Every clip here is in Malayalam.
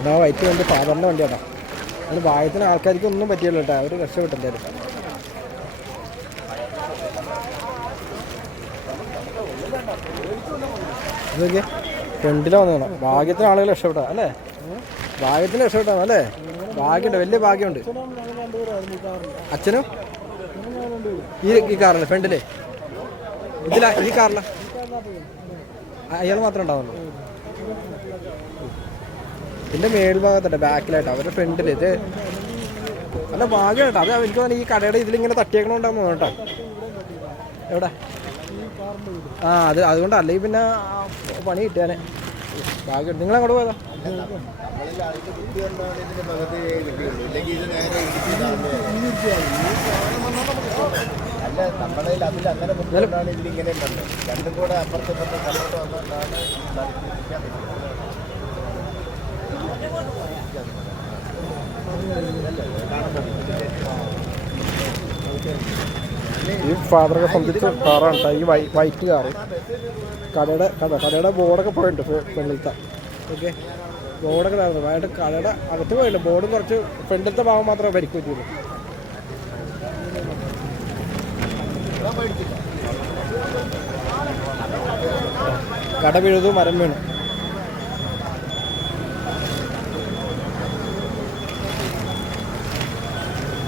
ഇതാ വൈറ്റ് വണ്ടി സാധാരണ വണ്ടിയാട്ടോ അത് വായത്തിന് ആൾക്കാർക്ക് ഒന്നും പറ്റിയല്ലോ കേട്ടോ. അവർ രക്ഷപ്പെട്ടില്ലായിരുന്നു ഇതൊക്കെ ഫ്രണ്ടിലാ വന്നു ഭാഗ്യത്തിന് ആളുകൾ രക്ഷപ്പെട്ടാ അല്ലേ? ഭാഗ്യത്തിന് രക്ഷപ്പെട്ടാ അല്ലേ? ഭാഗ്യമുണ്ട് വലിയ ഭാഗ്യമുണ്ട്. അച്ഛനും? ഈ ഈ കാറിൽ ഫ്രണ്ടിലേ. ഇതിലാ ഈ കാറില. അയാൾ മാത്രമേ ഉണ്ടാവുള്ളൂ. ഇതിന്റെ മേൽഭാഗത്തുണ്ട് ബാക്കിലായിട്ട്. അവരുടെ ഫ്രണ്ടിൽ ഇത്. നല്ല ഭാഗ്യം കേട്ടോ അത് എനിക്ക് തോന്നുന്നു ഈ കടയുടെ ഇതിലിങ്ങനെ തട്ടിയേക്കണോണ്ടാ കേട്ടോ. എവിടെ? ആ അത് അതുകൊണ്ട് അല്ലെങ്കിൽ പിന്നെ പണി കിട്ടിയാനെ. ഭാഗ്യം. നിങ്ങൾ അങ്ങോട്ട് പോയതാ? ബുദ്ധി കൊണ്ടാണ് ഇതിന്റെ പകുതി കിട്ടിയുള്ളൂ ഇല്ലെങ്കിൽ ഇത് നേരെ ഇടിച്ച് അല്ല നമ്മളെ അതിൽ അങ്ങനെ ബുദ്ധി കൊണ്ടാണ് ഇതിലിങ്ങനെ കണ്ടത് രണ്ടും കൂടെ അപ്പുറത്ത് ഇപ്പുറത്ത് കണ്ടിട്ട് വന്നുകൊണ്ടാണ് തിരിക്കാൻ പറ്റുന്നത് ഈ ഫാദറൊക്കെ സംബന്ധിച്ച് കാറാണ് ഈ വൈ വൈറ്റ് കാറ് കടയുടെ കട കടയുടെ ബോർഡൊക്കെ പോയിട്ടുണ്ട് ഫ്രണ്ടിലത്തെ. ഓക്കെ ബോർഡൊക്കെ ഇതായിരുന്നു അതായത് കടയുടെ അകത്ത് പോയിട്ട് ബോർഡും കുറച്ച് ഫ്രണ്ടിലത്തെ ഭാഗം മാത്രമേ ഭരിക്കൂ ചെയ്തു കട വീഴുതു മരം വീണു.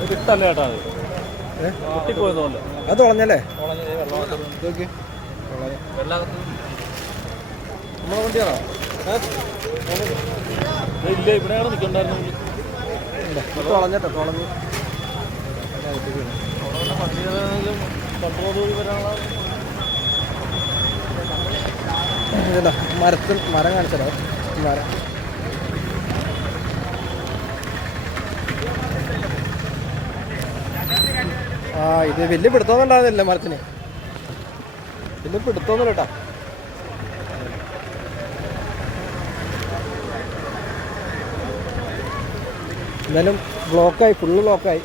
ചേട്ടാ അത്. തുളഞ്ഞല്ലേ നോക്കി നമ്മളെ വണ്ടിയാണോ? ഇല്ല ഇവിടെയാണ് നിൽക്കണ്ടായിരുന്നു തുളഞ്ഞട്ടോ തുളഞ്ഞു മരത്തിൽ മരം കാണിച്ചല്ലോ മരം. ആ ഇത് വലിയ പിടുത്തമൊന്നും ഉണ്ടാകുന്നില്ല മരത്തിന്. വലിയ പിടുത്തമൊന്നുമില്ല കേട്ടാ. എന്നാലും ബ്ലോക്കായി ഫുള്ള് ബ്ലോക്കായി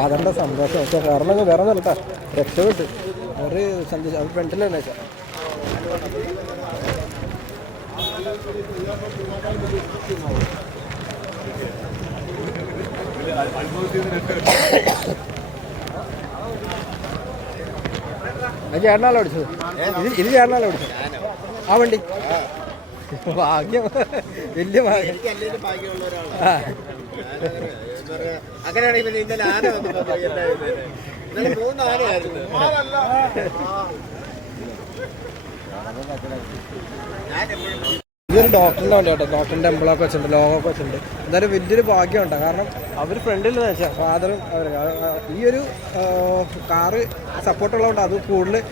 ഫാദറിന്റെ സന്തോഷം പക്ഷേ കാരണം വേറെ ഒന്നും രക്ഷപ്പെട്ട് ഒരു സന്തോഷം അവർ ഫ്രണ്ടിൽ തന്നെ വെച്ചാ അത് ചേട്ടനാണല്ലോ ഓടിച്ചത് ഇത് ഇത് ചേട്ടനാണല്ലോ ഓടിച്ചത് ആ വണ്ടി. ഭാഗ്യം. വലിയ ഭാഗ്യം. ആ. അങ്ങനെയാണെങ്കിൽ പിന്നെ ഇന്നലെ ആന മൂന്ന് ആനയായിരുന്നു. ഇതൊരു ഡോക്ടറിന്റെ വണ്ടി കേട്ടോ. ഡോക്ടറിന്റെ ഒക്കെ വെച്ചിട്ടുണ്ട് ലോഗോ ഒക്കെ വെച്ചിട്ടുണ്ട്. എന്തായാലും വലിയൊരു ഭാഗ്യമുണ്ട് കാരണം അവർ ഫ്രണ്ടിൽ വെച്ചാൽ ഫാദറും അവർ. ഈ ഒരു കാറ് കാറ് സപ്പോർട്ടുള്ളതുകൊണ്ട് അത് കൂടുതൽ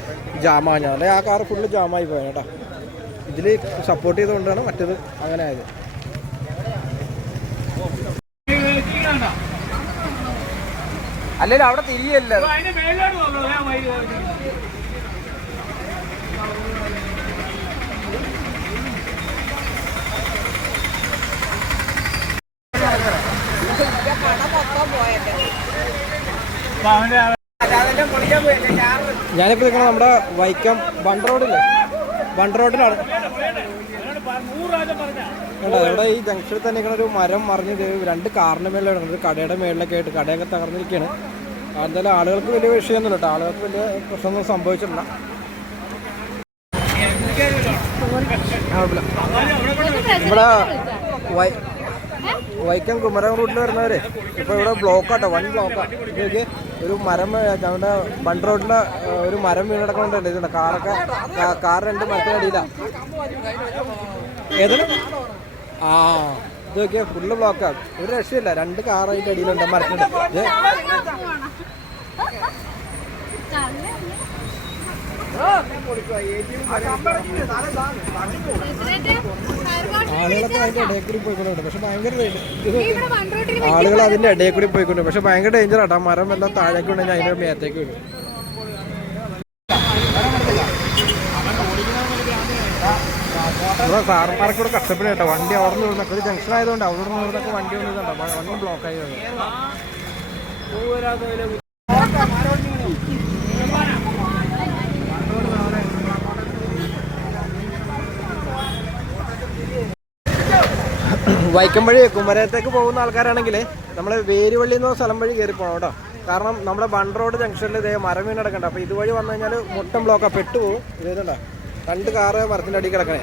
ജാമാണ് അല്ലെങ്കിൽ ആ കാറ് ഫുള്ള് ജാമായി പോയത് കേട്ടോ. ഇതിൽ സപ്പോർട്ട് ചെയ്തുകൊണ്ടാണ് മറ്റേത് അങ്ങനെ ആയത്. അല്ലെങ്കിൽ അവിടെ തിരിയല്ല? ഞാനിപ്പോ നിൽക്കണം നമ്മുടെ വൈക്കം ബണ്ട് റോഡില്ലേ? ബണ്ട് റോഡിലാണ്. കണ്ടോ ഇവിടെ ഈ ജംഗ്ഷനിൽ തന്നെ ഇങ്ങനെ ഒരു മരം മറിഞ്ഞ് ഇത് രണ്ട് കാറിന് മേളിലാണ് ഒരു കടയുടെ മേളിലൊക്കെ ആയിട്ട് കടയൊക്കെ തകർന്നിരിക്കുകയാണ് എന്തായാലും ആളുകൾക്ക് വലിയ വിഷയമൊന്നുമില്ല കേട്ടോ. ആളുകൾക്ക് വലിയ പ്രശ്നമൊന്നും സംഭവിച്ചിട്ടില്ല. ഇവിടെ വൈക്കം കുമരകം റൂട്ടിൽ വരുന്നവരെ ഇപ്പൊ ഇവിടെ ബ്ലോക്കാട്ടോ വൺ ബ്ലോക്കാണ് ഇതൊക്കെ ഒരു മരം നമ്മുടെ ബണ്ട് റോഡിലെ ഒരു മരം വീണ് കിടക്കുന്നുണ്ട് ഇതുണ്ട് കാറൊക്കെ കാർ രണ്ട് മരത്തിനടിയില്ല ഏതാണ് ആ ഇതൊക്കെ ഫുള്ള് ബ്ലോക്കാണ് ഒരു രക്ഷയില്ല. രണ്ട് അതിന്റെ അടിയിലുണ്ട്. ഇത് ആളുകളൊക്കെ അതിന്റെ ഇടയിൽ കൂടി പോയിക്കൊണ്ടുണ്ട് പക്ഷെ ഭയങ്കര ആളുകൾ അതിന്റെ ഇടയിൽ കൂടി പോയിക്കൊണ്ട് പക്ഷെ ഭയങ്കര ഡേഞ്ചർ ആട്ടാ. മരം എല്ലാം താഴേക്ക് ഉണ്ടെങ്കിൽ അതിന്റെ മേത്തേക്ക് വരും നമ്മുടെ സാറന്മാർക്ക് ഇവിടെ കഷ്ടപ്പെടും കേട്ടോ. വണ്ടി അവിടെ നിന്ന് ഒരു ജംഗ്ഷൻ ആയതുകൊണ്ട് അവിടെ നിന്ന് ഇവിടുന്നൊക്കെ വണ്ടി വന്നിട്ടുണ്ടോ വണ്ടി ബ്ലോക്ക് ആയി വന്നു. വൈക്കം വഴി കുമരകത്തേക്ക് പോകുന്ന ആൾക്കാരാണെങ്കിൽ നമ്മൾ വേരുവള്ളി എന്ന സ്ഥലം വഴി കയറി പോകണം കേട്ടോ. കാരണം നമ്മുടെ ബണ്ട് റോഡ് ജംഗ്ഷനിൽ ഇതേ മരം വീണ് കിടക്കണ്ട. അപ്പോൾ ഇതുവഴി വന്നു കഴിഞ്ഞാൽ മുട്ടം ബ്ലോക്കാണ് പെട്ടുപോകും ഇതേതുണ്ടോ രണ്ട് കാറ് മരത്തിന്റെ അടി കിടക്കണേ.